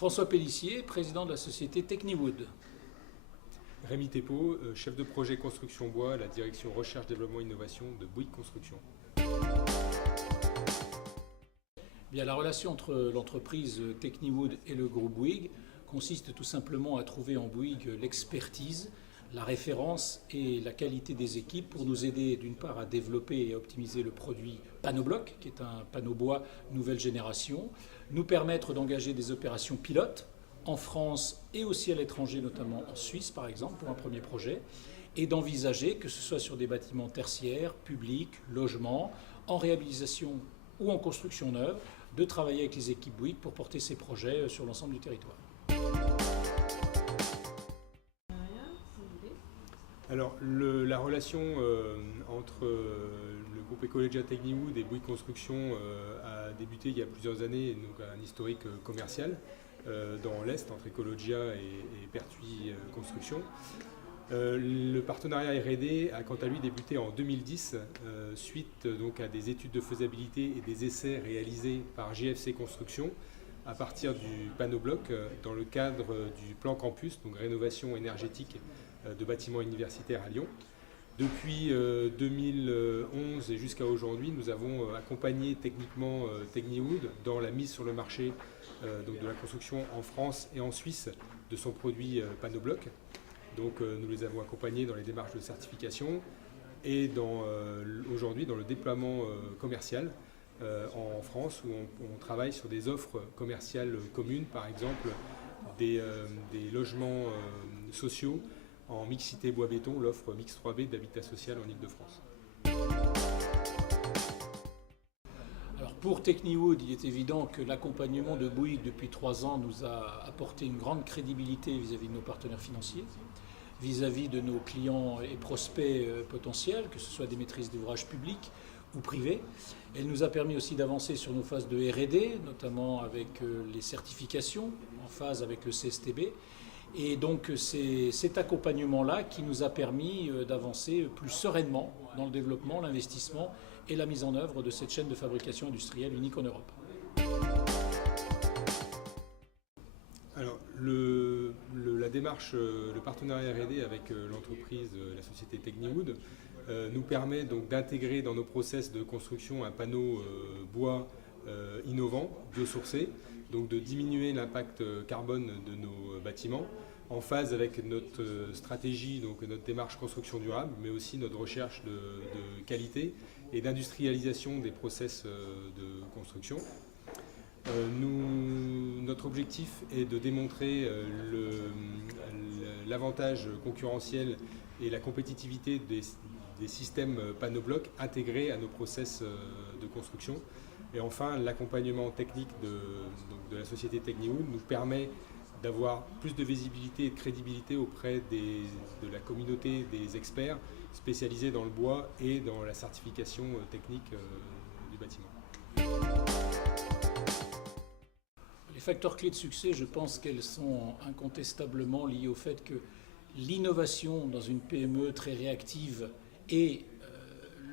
François Pellissier, président de la société Techniwood. Rémi Thépeau, chef de projet construction bois à la direction recherche, développement, innovation de Bouygues Construction. Bien, la relation entre l'entreprise Techniwood et le groupe Bouygues consiste tout simplement à trouver en Bouygues l'expertise, la référence et la qualité des équipes pour nous aider d'une part à développer et à optimiser le produit Panobloc, qui est un panneau bois nouvelle génération, nous permettre d'engager des opérations pilotes en France et aussi à l'étranger, notamment en Suisse par exemple, pour un premier projet, et d'envisager, que ce soit sur des bâtiments tertiaires, publics, logements, en réhabilitation ou en construction neuve, de travailler avec les équipes Bouygues pour porter ces projets sur l'ensemble du territoire. Alors, la relation entre le groupe Ecologia Techniwood et Bouygues Construction a débuté il y a plusieurs années, donc un historique commercial dans l'Est, entre Ecologia et Pertuis Construction. Le partenariat R&D a quant à lui débuté en 2010, suite donc à des études de faisabilité et des essais réalisés par JFC Construction à partir du Panobloc dans le cadre du plan campus, donc rénovation énergétique de bâtiments universitaires à Lyon. Depuis 2011 et jusqu'à aujourd'hui, nous avons accompagné techniquement Techniwood dans la mise sur le marché donc de la construction en France et en Suisse de son produit Panobloc. Donc nous les avons accompagnés dans les démarches de certification et aujourd'hui dans le déploiement commercial en France, où on travaille sur des offres commerciales communes, par exemple des logements sociaux en mixité bois-béton, l'offre Mix 3B d'habitat social en Ile-de-France. Alors pour Techniwood, il est évident que l'accompagnement de Bouygues depuis 3 ans nous a apporté une grande crédibilité vis-à-vis de nos partenaires financiers, vis-à-vis de nos clients et prospects potentiels, que ce soit des maîtrises d'ouvrage publics ou privés. Elle nous a permis aussi d'avancer sur nos phases de R&D, notamment avec les certifications, en phase avec le CSTB. Et donc c'est cet accompagnement-là qui nous a permis d'avancer plus sereinement dans le développement, l'investissement et la mise en œuvre de cette chaîne de fabrication industrielle unique en Europe. Alors, la démarche, le partenariat R&D avec l'entreprise, la société Techniwood, nous permet donc d'intégrer dans nos process de construction un panneau bois innovant, biosourcé, donc de diminuer l'impact carbone de nos bâtiments, en phase avec notre stratégie, donc notre démarche construction durable, mais aussi notre recherche de qualité et d'industrialisation des process de construction. Notre objectif est de démontrer l'avantage concurrentiel et la compétitivité des systèmes Panobloc intégrés à nos process de construction. Et enfin, l'accompagnement technique de la société Techniwood nous permet d'avoir plus de visibilité et de crédibilité auprès de la communauté des experts spécialisés dans le bois et dans la certification technique du bâtiment. Les facteurs clés de succès, je pense qu'elles sont incontestablement liées au fait que l'innovation dans une PME très réactive et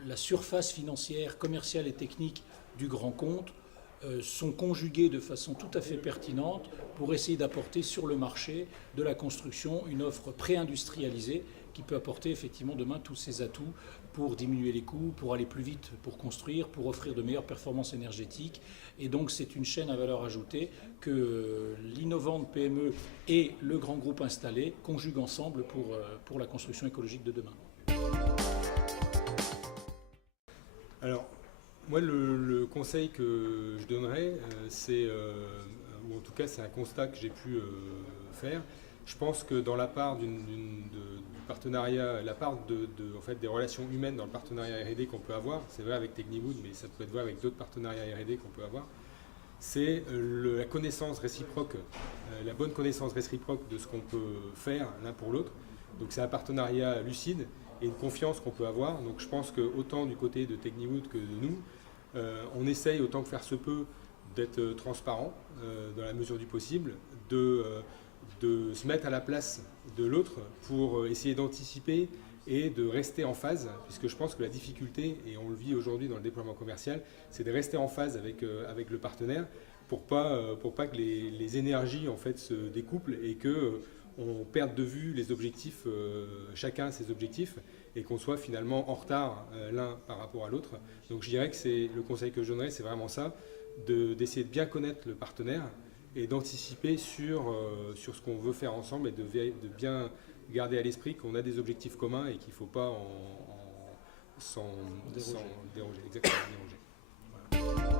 la surface financière, commerciale et technique du grand compte sont conjuguées de façon tout à fait pertinente pour essayer d'apporter sur le marché de la construction une offre pré-industrialisée qui peut apporter effectivement demain tous ses atouts pour diminuer les coûts, pour aller plus vite pour construire, pour offrir de meilleures performances énergétiques. Et donc c'est une chaîne à valeur ajoutée que l'innovante PME et le grand groupe installé conjuguent ensemble pour la construction écologique de demain. Alors, moi, le conseil que je donnerais, ou en tout cas c'est un constat que j'ai pu faire, je pense que dans la part du partenariat, la part en fait, des relations humaines dans le partenariat R&D qu'on peut avoir, c'est vrai avec Techniwood, mais ça peut être vrai avec d'autres partenariats R&D qu'on peut avoir, c'est la connaissance réciproque, la bonne connaissance réciproque de ce qu'on peut faire l'un pour l'autre. Donc c'est un partenariat lucide et une confiance qu'on peut avoir. Donc je pense que autant du côté de Techniwood que de nous, on essaye autant que faire se peut d'être transparent dans la mesure du possible, de se mettre à la place de l'autre pour essayer d'anticiper et de rester en phase, puisque je pense que la difficulté, et on le vit aujourd'hui dans le déploiement commercial, c'est de rester en phase avec le partenaire pour pas que les énergies en fait se découplent et que on perde de vue les objectifs, chacun ses objectifs, et qu'on soit finalement en retard l'un par rapport à l'autre. Donc je dirais que c'est le conseil que je donnerais, c'est vraiment ça, d'essayer de bien connaître le partenaire et d'anticiper sur ce qu'on veut faire ensemble et de bien garder à l'esprit qu'on a des objectifs communs et qu'il ne faut pas s'en déroger. Exactement, déroger. Voilà.